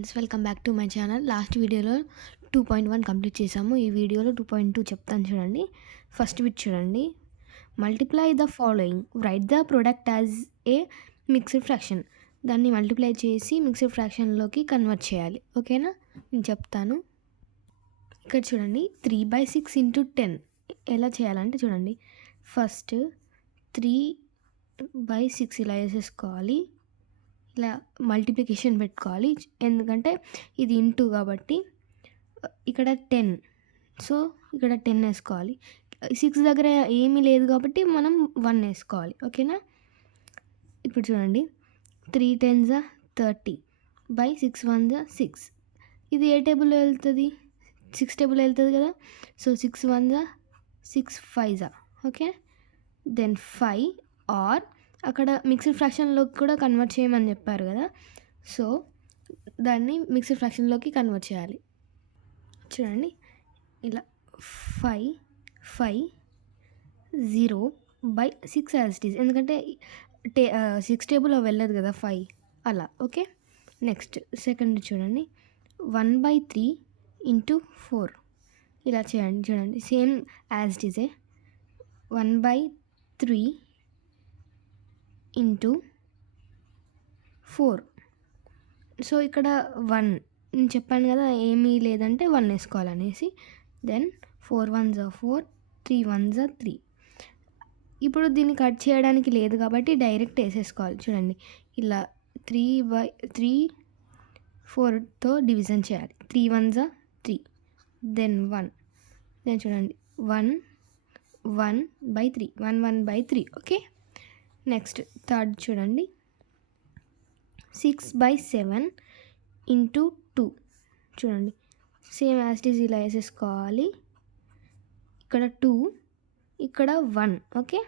Friends, welcome back to my channel. Last వీడియోలో 2.1 complete చేసాము. ఈ వీడియోలో 2.2 చెప్తాను చూడండి. ఫస్ట్ బిట్ చూడండి. Multiply the following, right the product as a mixed fraction. దాన్ని మల్టిప్లై చేసి మిక్స్డ్ ఫ్రాక్షన్లోకి కన్వర్ట్ చేయాలి. ఓకేనా, నేను చెప్తాను. ఇక్కడ చూడండి, 3/6 ఇంటూ 10 ఎలా చేయాలంటే చూడండి, ఫస్ట్ 3/6 ఇలా వేసేసుకోవాలి. ఇలా మల్టిప్లికేషన్ పెట్టుకోవాలి, ఎందుకంటే ఇది ఇంటూ కాబట్టి. ఇక్కడ 10, సో ఇక్కడ 10 వేసుకోవాలి. 6 దగ్గర ఏమీ లేదు కాబట్టి మనం 1 వేసుకోవాలి. ఓకేనా, ఇప్పుడు చూడండి, 3 10s 30 బై 6 1s 6. ఇది ఏ టేబుల్లో వెళ్తుంది? 6 టేబుల్లో వెళ్తుంది కదా. So 6 1s 6 5s. Okay, then 5 are అక్కడ మిక్స్డ్ ఫ్రాక్షన్లోకి కూడా కన్వర్ట్ చేయమని చెప్పారు కదా. సో దాన్ని మిక్స్డ్ ఫ్రాక్షన్లోకి కన్వర్ట్ చేయాలి. చూడండి, ఇలా 5 5 0 బై 6 యాజ్ ఇట్ ఈస్, ఎందుకంటే 6 టేబుల్లో వెళ్ళదు కదా 5 అలా. ఓకే, నెక్స్ట్ సెకండ్ చూడండి, 1/3 ఇంటూ 4 ఇలా చేయండి. చూడండి, same as it EJ. 1/3 into 4. So ఇక్కడ 1 నేను చెప్పాను కదా, ఏమీ లేదంటే 1 వేసుకోవాలనేసి. Then 4 1s 4, 3 1s 3. ఇప్పుడు దీన్ని కట్ చేయడానికి లేదు కాబట్టి డైరెక్ట్ వేసేసుకోవాలి. చూడండి, ఇలా 3/3 4తో డివిజన్ చేయాలి. 3 1s 3, దెన్ 1, దెన్ చూడండి 1 1/3 1 1/3. ఓకే, నెక్స్ట్ థర్డ్ చూడండి, 6/7 ఇంటూ 2. చూడండి, సేమ్ యాజ్ ఇట్ ఈజ్ ఇలా వేసేసుకోవాలి. ఇక్కడ 2, ఇక్కడ 1. ఓకే,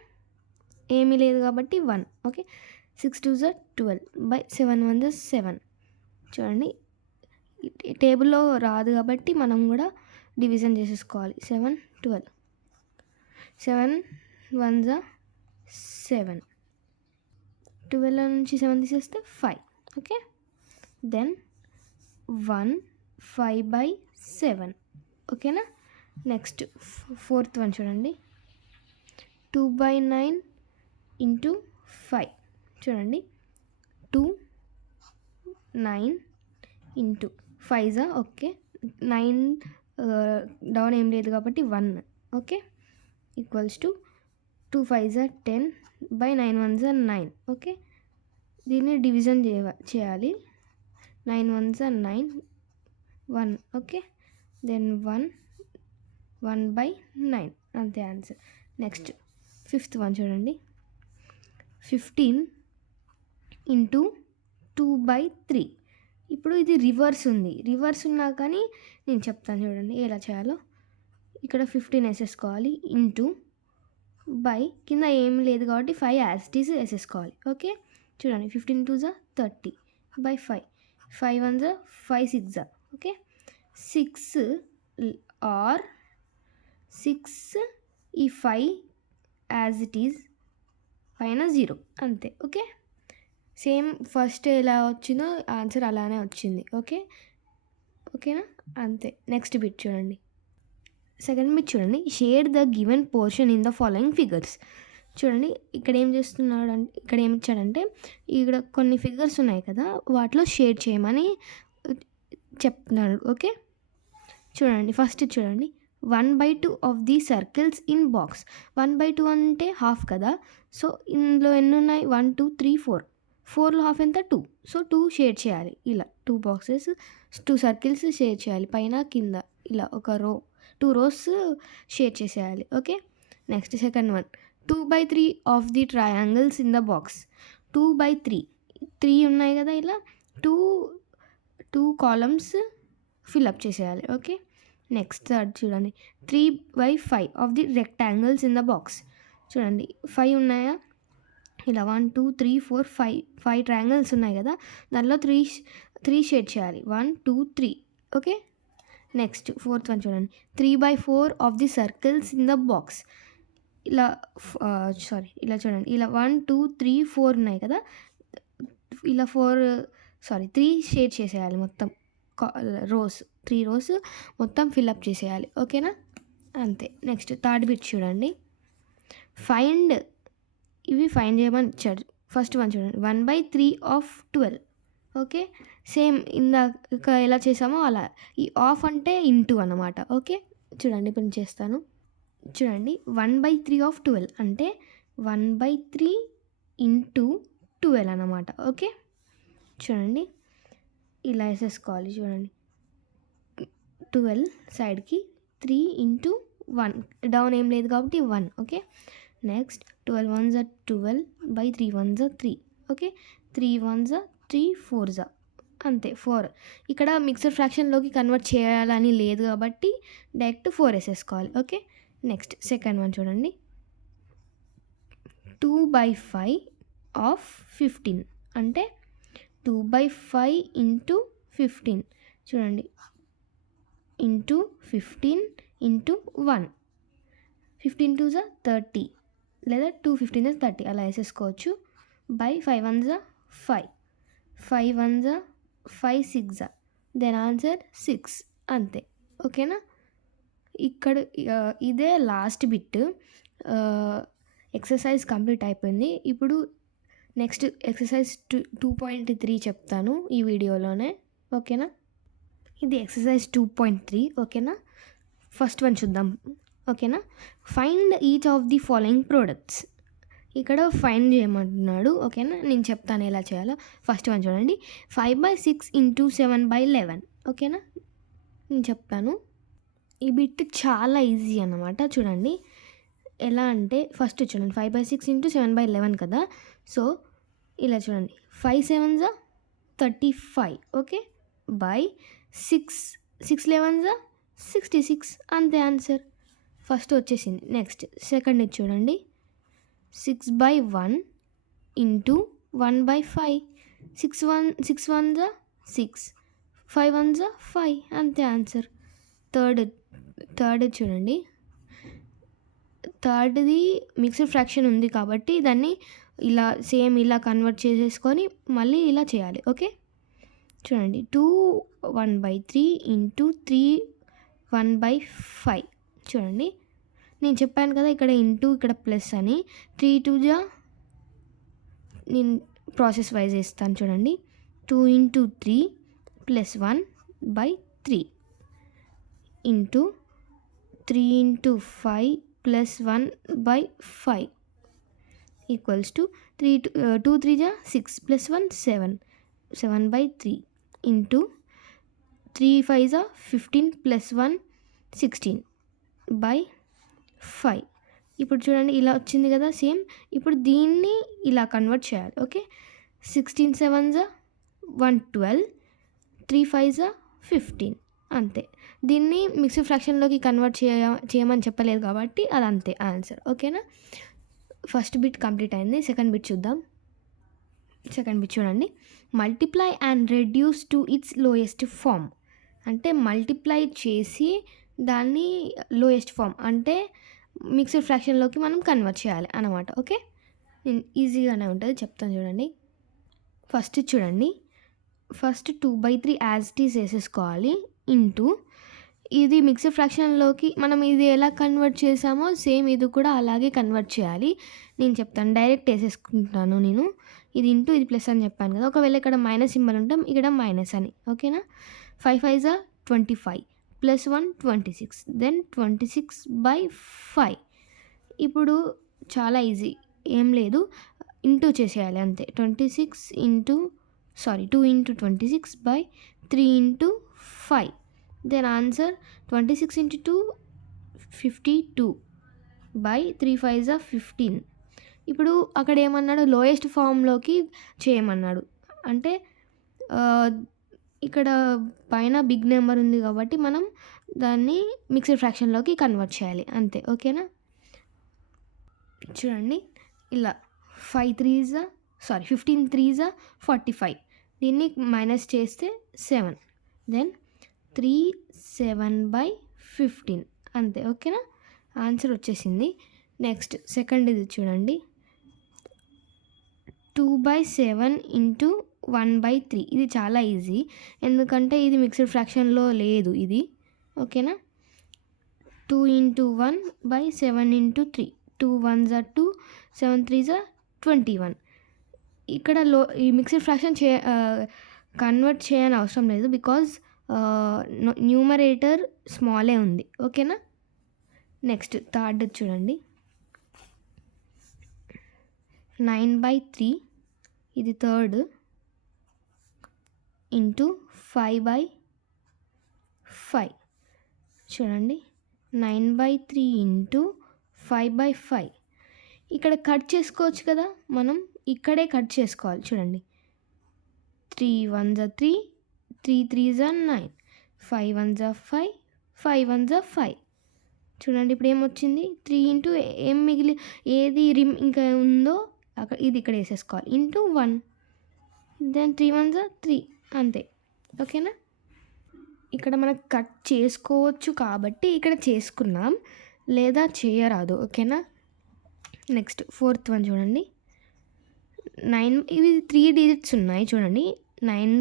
ఏమీ లేదు కాబట్టి 1. Okay, 6 2s 12 by 7 1s 7. చూడండి, టేబుల్లో రాదు కాబట్టి మనం కూడా డివిజన్ చేసేసుకోవాలి. 7 12, 7 1s 7, 12 నుంచి 7 తీసేస్తే 5. Okay, then 1 5/7. ఓకేనా, నెక్స్ట్ ఫోర్త్ వన్ చూడండి, 2/9 ఇంటూ 5. చూడండి, 2 9 ఇంటూ 5s. ఓకే, 9 డౌన్ ఏం లేదు కాబట్టి 1. Okay, equals to 2 5s 10 by 9 1s 9. Okay, దీన్ని డివిజన్ చేయాలి. 9 1s 9 1. ఓకే, దెన్ 1 1/9, అంతే ఆన్సర్. నెక్స్ట్ ఫిఫ్త్ వన్ చూడండి, 15 ఇంటూ 2/3. ఇప్పుడు ఇది రివర్స్ ఉంది. రివర్స్ ఉన్నా కానీ నేను చెప్తాను చూడండి ఎలా చేయాలో. ఇక్కడ 15 వేసేసుకోవాలి, ఇంటూ బై కింద ఏం లేదు కాబట్టి 5 యాజ్ ఇట్ ఈజ్ వేసేసుకోవాలి. ఓకే, చూడండి, 15 2s 30 by 5, 5 1s 5 6s. Okay, 6 are 6 ఈ 5 యాజ్ ఇట్ ఈజ్ పైన 0, అంతే. ఓకే, సేమ్ ఫస్ట్ ఎలా వచ్చిందో ఆన్సర్ అలానే వచ్చింది. ఓకేనా, అంతే. నెక్స్ట్ బిట్ చూడండి, సెకండ్ బిట్ చూడండి, share the given portion in the following figures. చూడండి, ఇక్కడ ఏం చేస్తున్నాడు అంటే, ఇక్కడ ఏమి ఇచ్చాడంటే, ఇక్కడ కొన్ని ఫిగర్స్ ఉన్నాయి కదా, వాటిలో షేర్ చేయమని చెప్తున్నాడు. ఓకే, చూడండి, ఫస్ట్ చూడండి, 1/2 of the circles in box. 1/2 అంటే హాఫ్ కదా. సో ఇందులో ఎన్ని ఉన్నాయి? 1 2 3 4. 4లో హాఫ్ ఎంత? 2. సో 2 షేర్ చేయాలి. ఇలా 2 బాక్సెస్ 2 సర్కిల్స్ షేర్ చేయాలి, పైన కింద. ఇలా ఒక 2 rows షేర్ చేసేయాలి. Okay, next second one, 2/3 of the triangles in the box. 2/3 3 ఉన్నాయి కదా, ఇలా 2 కాలమ్స్ ఫిల్అప్ చేసేయాలి. ఓకే, నెక్స్ట్ థర్డ్ చూడండి, 3/5 of the rectangles in the box. చూడండి, 5 ఉన్నాయా, ఇలా 1 2 3 4 5 ట్రయాంగిల్స్ ఉన్నాయి కదా, దానిలో 3 షేడ్ చేయాలి. 1 2 3. ఓకే, నెక్స్ట్ ఫోర్త్ వన్ చూడండి, 3/4 of the circles in the box. ఇలా ఇలా చూడండి, ఇలా 1 2 3 4 ఉన్నాయి కదా, ఇలా 3 షేడ్ చేసేయాలి మొత్తం. రోస్ 3 రోస్ మొత్తం ఫిల్అప్ చేసేయాలి. ఓకేనా, అంతే. నెక్స్ట్ థర్డ్ బిట్ చూడండి. ఫైండ్, ఇవి ఫైండ్ చేయమని ఇచ్చాడు. ఫస్ట్ వన్ చూడండి, 1/3 ఆఫ్ 12. ఓకే, సేమ్ ఇందాక ఎలా చేసామో అలా. ఈ ఆఫ్ అంటే ఇంటూ అన్నమాట. ఓకే, చూడండి ఇప్పుడు నేను చేస్తాను. చూడండి, 1/3 ఆఫ్ 12 అంటే 1/3 ఇంటూ 12 అన్నమాట. ఓకే, చూడండి ఇలా వేసేసుకోవాలి. చూడండి 12 సైడ్కి 3 ఇంటూ 1, డౌన్ ఏం లేదు కాబట్టి 1. Okay, next 12 1s are 12/3 1s are 3. Okay, 3 1s are 3 4s are అంతే 4. ఇక్కడ మిక్సర్ ఫ్రాక్షన్లోకి కన్వర్ట్ చేయాలని లేదు కాబట్టి డైరెక్ట్ 4 వేసేసుకోవాలి. ఓకే, నెక్స్ట్ సెకండ్ వన్ చూడండి, 2/5 ఆఫ్ 15 అంటే 2/5 ఇంటూ 15. చూడండి, ఇంటూ 15 ఇంటూ 1, 15 2s are 30 లేదా 2 15 is 30 అలా వేసేసుకోవచ్చు. By 5 1s are 5, 5 1s are 5 6 are, then answer 6. అంతే. ఓకేనా, ఇక్కడ ఇదే లాస్ట్ బిట్. ఎక్సర్సైజ్ కంప్లీట్ అయిపోయింది. ఇప్పుడు నెక్స్ట్ ఎక్సర్సైజ్ 2.3 చెప్తాను ఈ వీడియోలోనే. ఓకేనా, ఇది ఎక్సర్సైజ్ 2.3. ఓకేనా, ఫస్ట్ వన్ చూద్దాం. ఓకేనా, find each of the following products. ఇక్కడ ఫైండ్ చేయమంటున్నాడు. ఓకేనా, నేను చెప్తాను ఎలా చేయాలో. ఫస్ట్ వన్ చూడండి, 5/6 ఇంటూ 7/11. ఓకేనా, నేను చెప్తాను. ఈ బిట్ చాలా ఈజీ అన్నమాట. చూడండి ఎలా అంటే, ఫస్ట్ చూడండి 5/6 ఇంటూ 7/11 కదా. సో ఇలా చూడండి, 5 7s are 35. Okay, by 6 11s are 66. అంతే ఆన్సర్. ఫస్ట్ వచ్చేసింది. నెక్స్ట్ సెకండ్ ఇది చూడండి, 6/1 into 1/5. 6 1s are 6, 5 1s are 5. అంతే ఆన్సర్. థర్డ్ చూడండి, థర్డ్ది మిక్స్డ్ ఫ్రాక్షన్ ఉంది కాబట్టి దాన్ని ఇలా సేమ్ ఇలా కన్వర్ట్ చేసేసుకొని మళ్ళీ ఇలా చేయాలి. ఓకే, చూడండి 2 1/3 ఇంటూ 3 1/5. చూడండి నేను చెప్పాను కదా ఇక్కడ ఇంటూ ఇక్కడ ప్లస్ అని. 3 2 నేను ప్రాసెస్ వైజ్ ఇస్తాను. చూడండి 2 into 3 plus 1/3 into 3 into 5 plus 1/5 equals to 2 3 6 plus 1 7, 7/3 into 3 5 15 plus 1 16/5. ఇప్పుడు చూడండి ఇలా వచ్చింది కదా సేమ్. ఇప్పుడు దీన్ని ఇలా కన్వర్ట్ చేయాలి. Okay, 16 7s are 112, 3 5s are 15. అంతే. దీన్ని మిక్స్డ్ ఫ్రాక్షన్లోకి కన్వర్ట్ చేయమని చెప్పలేదు కాబట్టి అది అంతే ఆన్సర్. ఓకేనా, ఫస్ట్ బిట్ కంప్లీట్ అయింది. సెకండ్ బిట్ చూద్దాం. సెకండ్ బిట్ చూడండి, multiply and reduce to its lowest form. అంటే మల్టిప్లై చేసి దాన్ని లోయెస్ట్ ఫామ్ అంటే మిక్స్డ్ ఫ్రాక్షన్లోకి మనం కన్వర్ట్ చేయాలి అన్నమాట. ఓకే, ఈజీగానే ఉంటుంది, చెప్తాను చూడండి. ఫస్ట్ చూడండి, ఫస్ట్ 2/3 యాజ్ ఇట్ ఈజ్ వేసేసుకోవాలి. ఇంటూ ఇది మిక్స్డ్ ఫ్రాక్షన్లోకి మనం ఇది ఎలా కన్వర్ట్ చేసామో సేమ్ ఇది కూడా అలాగే కన్వర్ట్ చేయాలి. నేను చెప్తాను, డైరెక్ట్ వేసేసుకుంటాను నేను. ఇది ఇంటూ ఇది ప్లస్ అని చెప్పాను కదా. ఒకవేళ ఇక్కడ మైనస్ సింబల్ ఉంటాం, ఇక్కడ మైనస్ అని. ఓకేనా, 5 5s are 25 ప్లస్ 1 26, దెన్ 26/5. ఇప్పుడు చాలా ఈజీ, ఏం లేదు, ఇంటూ చేసేయాలి అంతే. 2 into 26/3 into 5, then answer 26 into 2 52/3 5s are 15. ఇప్పుడు అక్కడ ఏమన్నాడు, లోయెస్ట్ ఫామ్లోకి చేయమన్నాడు. అంటే ఇక్కడ పైన బిగ్ నెంబర్ ఉంది కాబట్టి మనం దాన్ని మిక్స్డ్ ఫ్రాక్షన్లోకి కన్వర్ట్ చేయాలి అంతే. ఓకేనా, చూడండి ఇలా 15 3s are 45. దీన్ని మైనస్ చేస్తే 7, దెన్ 3 7/15 అంతే. ఓకేనా, ఆన్సర్ వచ్చేసింది. నెక్స్ట్ సెకండ్ ఇది చూడండి, 2/7 ఇంటూ 1/3. ఇది చాలా ఈజీ, ఎందుకంటే ఇది మిక్స్డ్ ఫ్రాక్షన్లో లేదు ఇది. ఓకేనా. 2 × 1/7 × 3. 2 1s are 2, 7 3s are 21. ఇక్కడ ఈ మిక్స్డ్ ఫ్రాక్షన్ కన్వర్ట్ చేయని అవసరం లేదు, బికాజ్ న్యూమరేటర్ స్మాలే ఉంది. ఓకేనా. నెక్స్ట్ థర్డ్ చూడండి, 9/3 ఇది థర్డ్ ఇంటూ 5/5. చూడండి, 9/3 ఇంటూ 5/5. ఇక్కడ కట్ చేసుకోవచ్చు కదా, మనం ఇక్కడే కట్ చేసుకోవాలి. చూడండి, 3 1s are 3, 3 3s are 9, 5 1s are 5, 5 1s are 5. చూడండి, ఇప్పుడు ఏమొచ్చింది, 3 ఇంటూ ఏం మిగిలి ఏది ఇంకా ఉందో అక్కడ ఇది ఇక్కడ వేసేసుకోవాలి, ఇంటూ 1, దెన్ 3 1s are 3, అంతే. ఓకేనా. ఇక్కడ మనకు కట్ చేసుకోవచ్చు కాబట్టి ఇక్కడ చేసుకున్నాం, లేదా చేయరాదు. ఓకేనా. నెక్స్ట్ ఫోర్త్ వన్ చూడండి, 9. ఇవి 3 డిజిట్స్ ఉన్నాయి చూడండి, 9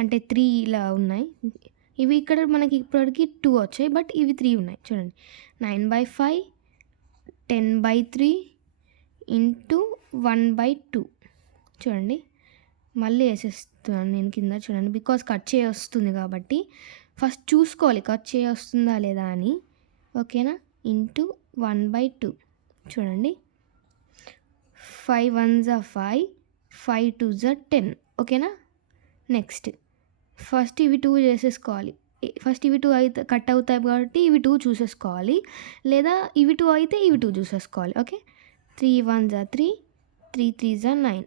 అంటే 3 ఇలా ఉన్నాయి. ఇవి ఇక్కడ మనకి ఇప్పటికి 2 వచ్చాయి, బట్ ఇవి 3 ఉన్నాయి. చూడండి, 9/5, 10/3 ఇంటూ 1/2. చూడండి, మళ్ళీ వేసేస్తున్నాను నేను కింద. చూడండి, బికాస్ కట్ చేయొస్తుంది కాబట్టి ఫస్ట్ చూసుకోవాలి కట్ చేయొస్తుందా లేదా అని. ఓకేనా. ఇంటూ 1/2. చూడండి, 5 1s are 5, 5 2s are 10. ఓకేనా. నెక్స్ట్ ఫస్ట్ ఇవి 2 చేసేసుకోవాలి. ఫస్ట్ ఇవి 2 అయితే కట్ అవుతాయి కాబట్టి ఇవి 2 చూసేసుకోవాలి, లేదా ఇవి 2 అయితే ఇవి 2 చూసేసుకోవాలి. Okay. 3 1s are 3, 3 3s are 9.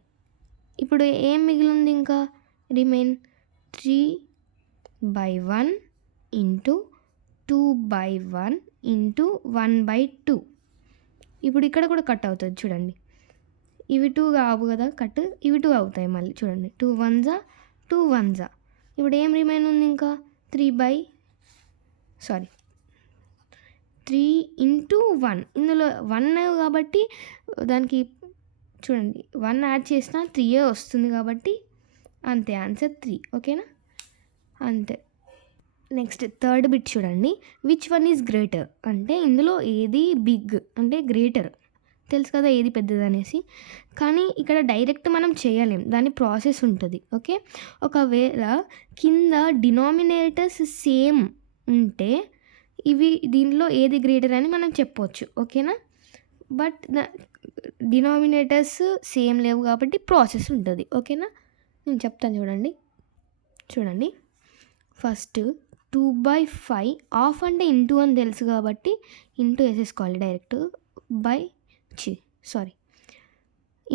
ఇప్పుడు ఏం మిగిలింది ఇంకా రిమైన్, 3/1 ఇంటూ 2/1 ఇంటూ 1/2. ఇప్పుడు ఇక్కడ కూడా కట్ అవుతుంది. చూడండి, ఇవి 2 కావు కదా కట్, ఇవి 2 అవుతాయి మళ్ళీ. చూడండి, 2 1s are 2 1s are. ఇప్పుడు ఏం రిమైన్ ఉంది ఇంకా, 3 ఇంటూ 1. ఇందులో 1 కాబట్టి దానికి చూడండి 1 యాడ్ చేసినా 3 వస్తుంది కాబట్టి అంతే, ఆన్సర్ 3. ఓకేనా. అంతే. నెక్స్ట్ థర్డ్ బిట్ చూడండి, విచ్ వన్ ఈజ్ గ్రేటర్ అంటే ఇందులో ఏది బిగ్ అంటే గ్రేటర్ తెలుసు కదా, ఏది పెద్దది అనేసి. కానీ ఇక్కడ డైరెక్ట్ మనం చేయలేం, దాని ప్రాసెస్ ఉంటుంది. ఓకే. ఒకవేళ కింద డినామినేటర్స్ సేమ్ ఉంటే ఇవి దీనిలో ఏది గ్రేటర్ అని మనం చెప్పవచ్చు. ఓకేనా. బట్ డినామినేటర్స్ సేమ్ లేవు కాబట్టి ప్రాసెస్ ఉంటుంది. ఓకేనా. నేను చెప్తాను చూడండి. ఫస్ట్ 2/5 ఆఫ్ అంటే ఇంటూ అని తెలుసు కాబట్టి ఇంటూ వేసేసుకోవాలి డైరెక్ట్,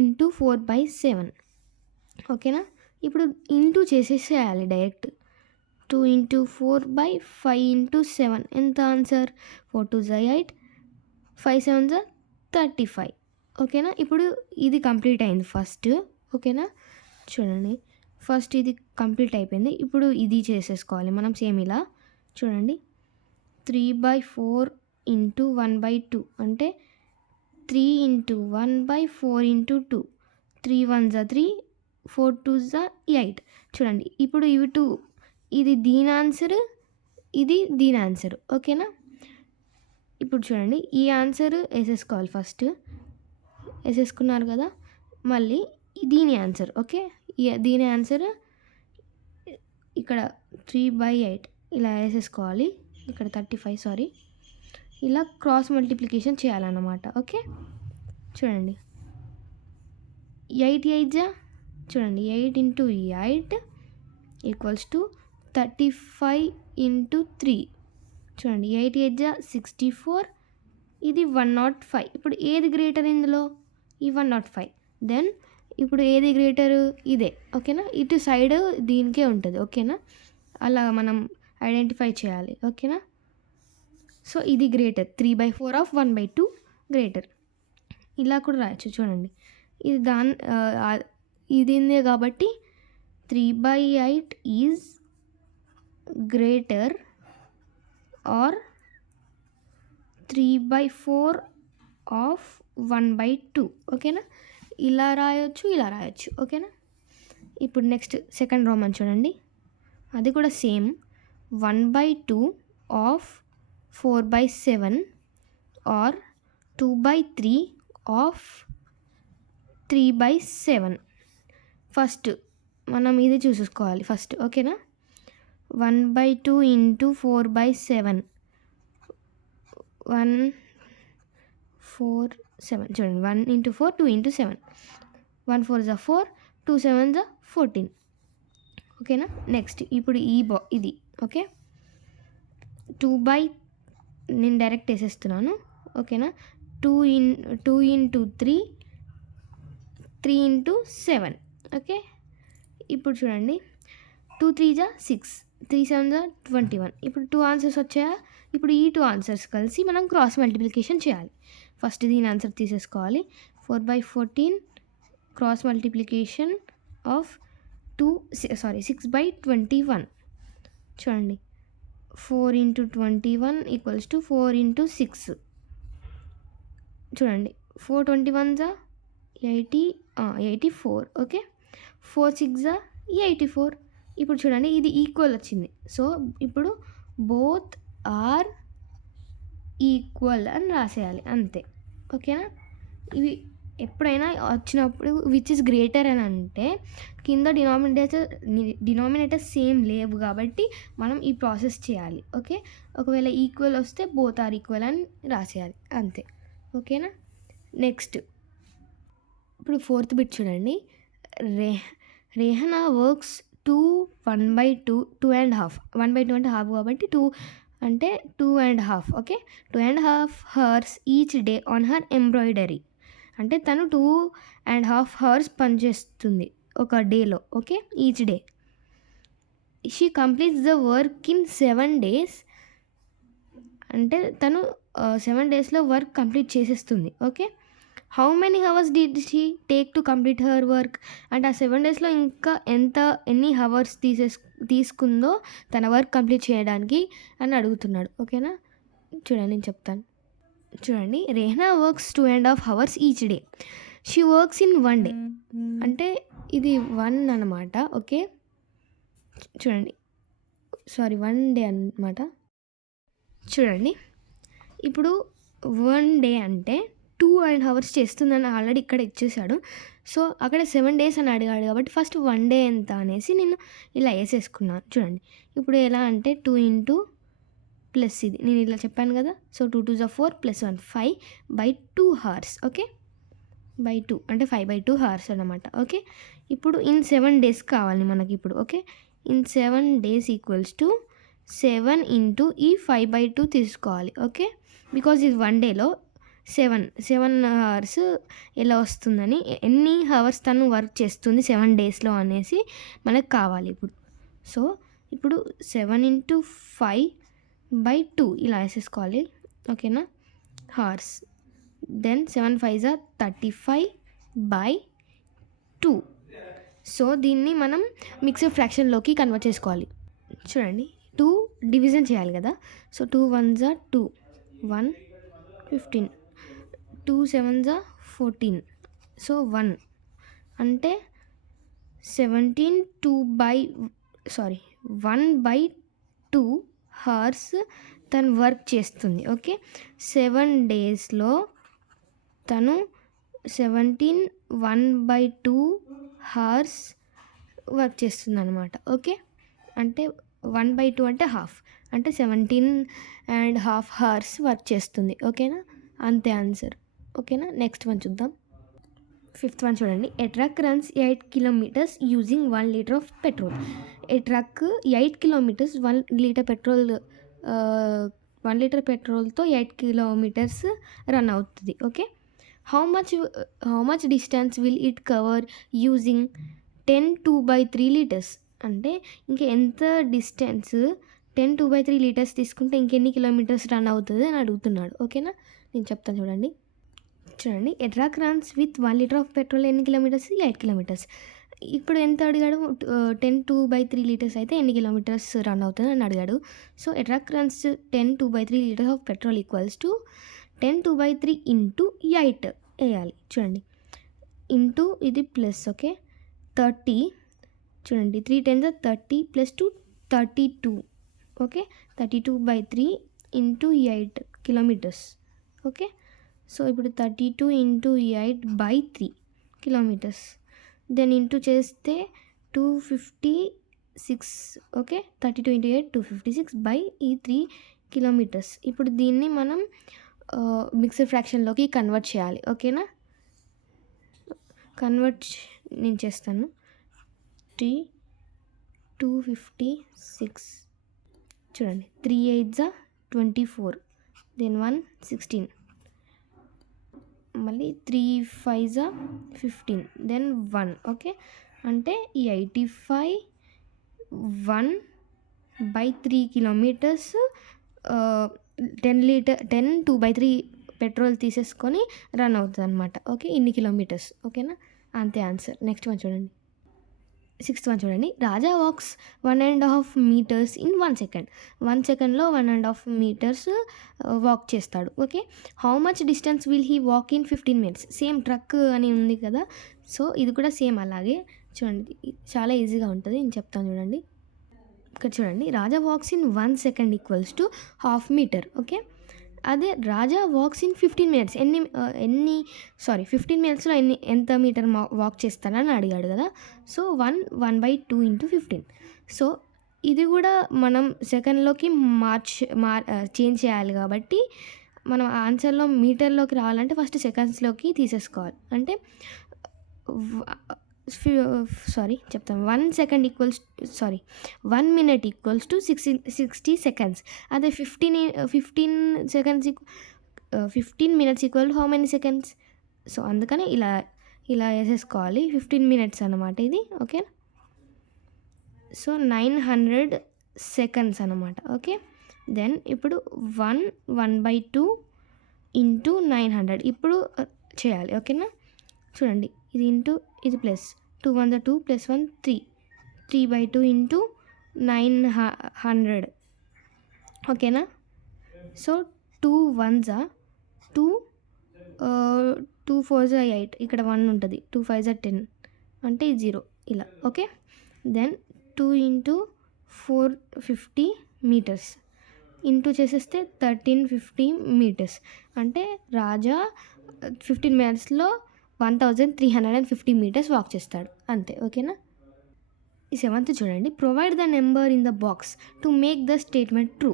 ఇంటూ 4/7. ఓకేనా. ఇప్పుడు ఇంటూ చేసేసేయాలి డైరెక్ట్. 2 × 4/5 × 7 ఎంత answer, 4 2s are 8, 5 7s are 35. ఓకేనా. ఇప్పుడు ఇది కంప్లీట్ అయింది ఫస్ట్. ఓకేనా. చూడండి, ఫస్ట్ ఇది కంప్లీట్ అయిపోయింది. ఇప్పుడు ఇది చేసేసుకోవాలి మనం సేమ్ ఇలా. చూడండి, 3/4 ఇంటూ 1/2 అంటే 3 × 1/4 × 2. 3 1s are 3, 4 2s are 8. చూడండి, ఇప్పుడు ఇవి 2, ఇది దీని ఆన్సర్, ఇది దీని ఆన్సర్. ఓకేనా. ఇప్పుడు చూడండి, ఈ ఆన్సర్ వేసేసుకోవాలి ఫస్ట్, వేసేసుకున్నారు కదా, మళ్ళీ దీని ఆన్సర్. ఓకే. దీని ఆన్సర్ ఇక్కడ 3/8 ఇలా వేసేసుకోవాలి, ఇక్కడ 35 ఇలా క్రాస్ మల్టిప్లికేషన్ చేయాలన్నమాట. ఓకే. చూడండి, 8 8 చూడండి, 8 × 8 = 35 × 3. చూడండి, 8 8 64, ఇది 105. ఇప్పుడు ఏది గ్రేటర్ ఇందులో, ఈ 105. దెన్ ఇప్పుడు ఏది గ్రేటర్, ఇదే. ఓకేనా. ఇటు సైడ్ దీనికే ఉంటుంది. ఓకేనా. అలా మనం ఐడెంటిఫై చేయాలి. ఓకేనా. సో ఇది గ్రేటర్, 3/4 ఆఫ్ 1/2 గ్రేటర్. ఇలా కూడా రాయొచ్చు. చూడండి, ఇది ఇదిందే కాబట్టి 3/8 ఈజ్ గ్రేటర్ ఆర్ 3/4 ఆఫ్ 1/2. ఓకేనా. ఇలా రాయొచ్చు, ఇలా రాయొచ్చు. ఓకేనా. ఇప్పుడు నెక్స్ట్ సెకండ్ రోమన్ చూడండి, అది కూడా same 1/2 of 4/7 or 2/3 of 3/7. First మనం ఇది చూసుకోవాలి ఫస్ట్, ఓకేనా. 1/2 ఇంటూ 4/7 1 4 7 చూడండి, 1 ఇంటూ 4 2 ఇంటూ 7 1 4 is 4 2 7 is 14, ఓకేనా. నెక్స్ట్ ఇప్పుడు ఇది ఓకే, 2 నేను డైరెక్ట్ వేసేస్తున్నాను, ఓకేనా. 2 ఇంటూ 3 3 ఇంటూ 7, ఓకే. ఇప్పుడు చూడండి 2 3 is 6 3 7 is 21. ఇప్పుడు 2 ఆన్సర్స్ వచ్చాయా. ఇప్పుడు ఈ 2 ఆన్సర్స్ కలిసి మనం క్రాస్ మల్టిప్లికేషన్ చేయాలి. ఫస్ట్ దీని ఆన్సర్ తీసేసుకోవాలి. 4/14 క్రాస్ మల్టిప్లికేషన్ ఆఫ్ 6/21. చూడండి 4 ఇంటూ 21 ఈక్వల్స్ టు 4 ఇంటూ 6. చూడండి 4 21 84, ఓకే. 4 6 84. ఇప్పుడు చూడండి ఇది ఈక్వల్ వచ్చింది. సో ఇప్పుడు బోత్ ఆర్ ఈక్వల్ అని రాసేయాలి అంతే, ఓకేనా. ఇవి ఎప్పుడైనా వచ్చినప్పుడు విచ్ ఇస్ గ్రేటర్ అని అంటే కింద డినామినేటర్ సేమ్ లేవు కాబట్టి మనం ఈ ప్రాసెస్ చేయాలి, ఓకే. ఒకవేళ ఈక్వల్ వస్తే బోత్ ఆర్ ఈక్వల్ అని రాసేయాలి అంతే, ఓకేనా. నెక్స్ట్ ఇప్పుడు 4th బిట్ చూడండి, రేహనా వర్క్స్ 1/2 2.5 1/2 అంటే హాఫ్ కాబట్టి 2 అంటే 2.5, okay. 2.5 hours each day on her embroidery అంటే తను 2.5 hours పనిచేస్తుంది ఒక డేలో, okay, each day. She completes the work in 7 days అంటే తను 7 daysలో వర్క్ కంప్లీట్ చేసేస్తుంది, okay. How many hours did she take to complete her work అంటే ఆ 7 daysలో ఇంకా ఎన్ని అవర్స్ తీసుకుందో తన వర్క్ కంప్లీట్ చేయడానికి అని అడుగుతున్నాడు, ఓకేనా. చూడండి నేను చెప్తాను. చూడండి Rehana works 2.5 hours each day. She works in 1 day అంటే ఇది 1 అనమాట, ఓకే. చూడండి 1 day అనమాట. చూడండి ఇప్పుడు 1 day అంటే 2.5 hours చేస్తుందని ఆల్రెడీ ఇక్కడ ఇచ్చేసాడు. సో అక్కడ 7 days అని అడిగాడు కాబట్టి ఫస్ట్ 1 day ఎంత అనేసి నేను ఇలా వేసేసుకున్నాను. చూడండి ఇప్పుడు ఎలా అంటే 2 ఇంటూ ప్లస్ ఇది నేను ఇలా చెప్పాను కదా. So 2 2 is 4 + 1 5/2 hours, okay. 2 అంటే 5/2 hours అనమాట, ఓకే. ఇప్పుడు ఇన్ 7 days కావాలి మనకి ఇప్పుడు, okay. In 7 days equals to 7 into ఈ 5/2 తీసుకోవాలి, ఓకే. బికాజ్ ఇది 1 dayలో 7 hours ఎలా వస్తుందని ఎన్ని అవర్స్ తను వర్క్ చేస్తుంది 7 daysలో అనేసి మనకు కావాలి ఇప్పుడు. సో ఇప్పుడు 7 ఇంటూ 5/2 ఇలా వేసేసుకోవాలి, ఓకేనా, hours. Then 7 5 is 35/2. సో దీన్ని మనం మిక్స్డ్ ఫ్రాక్షన్లోకి కన్వర్ట్ చేసుకోవాలి. చూడండి 2 డివిజన్ చేయాలి కదా. So 2 1s are 2 1 15 2 7s are 14. So 1 అంటే 1/2 hours తను వర్క్ చేస్తుంది, ఓకే. 7 daysలో తను 1/2 hours వర్క్ చేస్తుంది అనమాట, ఓకే. అంటే 1/2 అంటే హాఫ్ అంటే 17.5 hours వర్క్ చేస్తుంది, ఓకేనా. అంతే ఆన్సర్, ఓకేనా. నెక్స్ట్ వన్ చూద్దాం. 5th వన్ చూడండి. A truck runs 8 kilometers using 1 liter of petrol. A truck 8 kilometers 1 liter petrol 1 liter పెట్రోల్తో 8 kilometers రన్ అవుతుంది, okay. How much distance will it cover using 10 2/3 liters అంటే ఇంకా ఎంత డిస్టెన్స్ 10 2/3 liters తీసుకుంటే ఇంకెన్ని kilometres run అవుతుంది అని అడుగుతున్నాడు, ఓకేనా. నేను చెప్తాను చూడండి. A truck runs with 1 liter of petrol ఎన్ని కిలోమీటర్స్ 8 kilometers. ఇప్పుడు ఎంత అడిగాడు 10 2/3 liters అయితే ఎన్ని కిలోమీటర్స్ రన్ అవుతుంది అని అడిగాడు. So A truck runs 10 2/3 liters of petrol equals to 10 2/3 into 8 వేయాలి. చూడండి ఇంటూ ఇది ప్లస్, ఓకే. 30 చూడండి 3 10 30 plus 2 32. Okay, 32/3 into 8 kilometres. Okay, so ఇప్పుడు 32 ఇంటూ 8/3 కిలోమీటర్స్. దెన్ ఇంటూ చేస్తే 256. Okay, 32 into 8 256/3 kilometres. ఇప్పుడు దీన్ని మనం మిక్స్డ్ ఫ్రాక్షన్లోకి కన్వర్ట్ చేయాలి. ఓకేనా, నేను చేస్తాను. 256 చూడండి, 3 8 24, దెన్ 1 16, మళ్ళీ 3 5 15, దెన్ 1. ఓకే, అంటే ఈ 85 1/3 కిలోమీటర్స్ 10 2/3 పెట్రోల్ తీసేసుకొని రన్ అవుతుంది అనమాట. ఓకే, ఇన్ని కిలోమీటర్స్. ఓకేనా, అంతే ఆన్సర్. నెక్స్ట్ వన్ చూడండి, 6th వన్ చూడండి. Raja walks 1.5 meters in 1 second. 1 secondలో 1.5 meters వాక్ చేస్తాడు. Okay, how much distance will he walk in 15 minutes? Same truck అని ఉంది కదా, సో ఇది కూడా సేమ్ అలాగే. చూడండి, చాలా ఈజీగా ఉంటుంది, నేను చెప్తాను చూడండి. ఇక్కడ చూడండి, Raja walks in 1 second equals to 1/2 meter. Okay, అదే రాజా వాక్స్ ఇన్ 15 minutes 15 minutesలో ఎంత మీటర్ వాక్ చేస్తారని అడిగాడు కదా. So 1/2 into 15. సో ఇది కూడా మనం సెకండ్లోకి చేంజ్ చేయాలి కాబట్టి మనం ఆన్సర్లో మీటర్లోకి రావాలంటే ఫస్ట్ సెకండ్స్లోకి తీసేసుకోవాలి. అంటే చెప్తాను. 1 minute ఈక్వల్స్ టు 60 seconds. అదే 15 minutes equal how many seconds? So అందుకని ఇలా వేసేసుకోవాలి. 15 minutes అన్నమాట ఇది. ఓకే, సో 900 seconds అన్నమాట. ఓకే, దెన్ ఇప్పుడు 1/2 ఇంటూ 900 ఇప్పుడు చేయాలి. ఓకేనా, చూడండి, ఇది ఇంటూ ఇది ప్లస్ 2 1 2 ప్లస్ 1 3 3/2 ఇంటూ 900. ఓకేనా, సో 2 1s 2 2 4s 8, ఇక్కడ 1 ఉంటుంది, 2 5s 10 అంటే 0 ఇలా. Okay, then 2 into 450 meters into చేసేస్తే 1350 meters. అంటే రాజా 15 minutesలో 1350 meters వాక్ చేస్తాడు అంతే. ఓకేనా, ఈ 7th చూడండి. Provide the number in the box to make the statement true.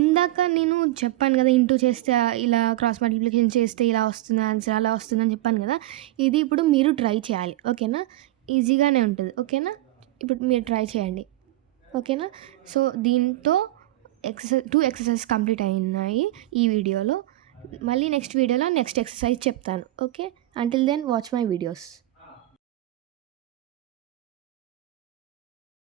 ఇందాక నేను చెప్పాను కదా, ఇంటూ చేస్తే ఇలా, క్రాస్ మల్టిప్లికేషన్ చేస్తే ఇలా వస్తుంది ఆన్సర్, అలా వస్తుందని చెప్పాను కదా. ఇది ఇప్పుడు మీరు ట్రై చేయాలి. ఓకేనా, ఈజీగానే ఉంటుంది. ఓకేనా, ఇప్పుడు మీరు ట్రై చేయండి. ఓకేనా, సో దీంతో 2 exercises కంప్లీట్ అయినాయి ఈ వీడియోలో. మళ్ళీ నెక్స్ట్ వీడియోలో నెక్స్ట్ ఎక్సర్సైజ్ చెప్తాను. Okay, until then watch my videos.